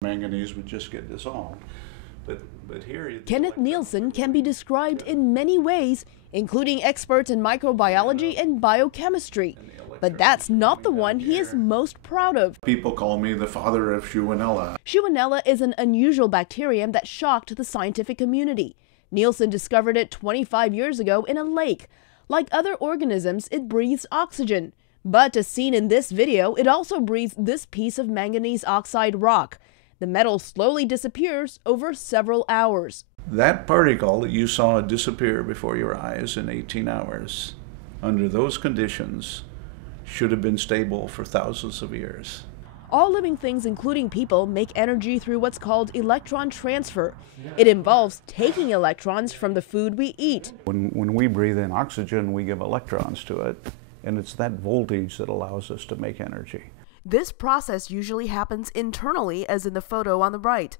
Manganese would just get dissolved. But here, Kenneth Nielsen can be described in many ways, including experts in microbiology and biochemistry. But that's not the one he is most proud of. People call me the father of Shewanella. Shewanella is an unusual bacterium that shocked the scientific community. Nielsen discovered it 25 years ago in a lake. Like other organisms, it breathes oxygen. But as seen in this video, it also breathes this piece of manganese oxide rock. The metal slowly disappears over several hours. That particle that you saw disappear before your eyes in 18 hours, under those conditions, should have been stable for thousands of years. All living things, including people, make energy through what's called electron transfer. It involves taking electrons from the food we eat. When we breathe in oxygen, we give electrons to it, and it's that voltage that allows us to make energy. This process usually happens internally, as in the photo on the right.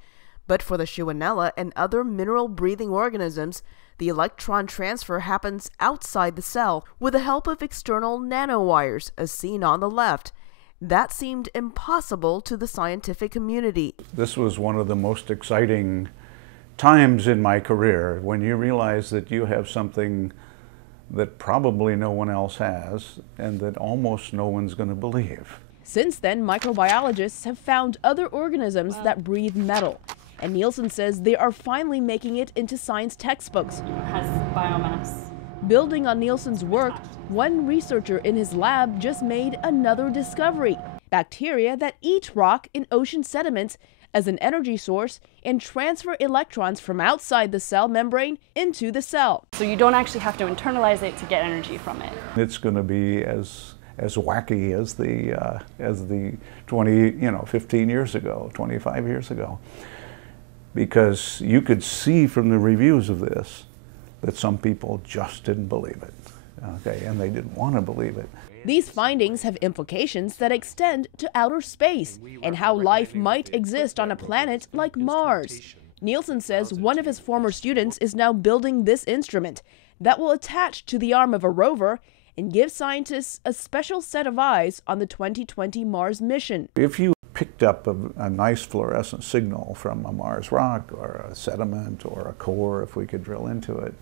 But for the Shewanella and other mineral-breathing organisms, the electron transfer happens outside the cell with the help of external nanowires, as seen on the left. That seemed impossible to the scientific community. This was one of the most exciting times in my career, when you realize that you have something that probably no one else has and that almost no one's going to believe. Since then, microbiologists have found other organisms that breathe metal. And Nielsen says they are finally making it into science textbooks. It has biomass. Building on Nielsen's work, one researcher in his lab just made another discovery: bacteria that eat rock in ocean sediments as an energy source and transfer electrons from outside the cell membrane into the cell. So you don't actually have to internalize it to get energy from it. It's going to be as wacky as the 15 years ago, 25 years ago. Because you could see from the reviews of this that some people just didn't believe it, okay, and they didn't want to believe it. These findings have implications that extend to outer space and how life might exist on a planet like Mars. Nielsen says one of his former students is now building this instrument that will attach to the arm of a rover and give scientists a special set of eyes on the 2020 Mars mission. If you picked up a nice fluorescent signal from a Mars rock or a sediment or a core, if we could drill into it,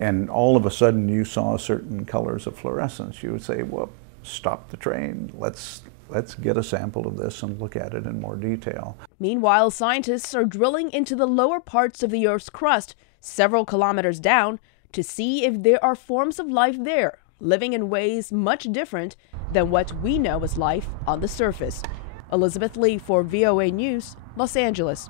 and all of a sudden you saw certain colors of fluorescence, you would say, well, stop the train. Let's get a sample of this and look at it in more detail. Meanwhile, scientists are drilling into the lower parts of the Earth's crust, several kilometers down, to see if there are forms of life there, living in ways much different than what we know as life on the surface. Elizabeth Lee for VOA News, Los Angeles.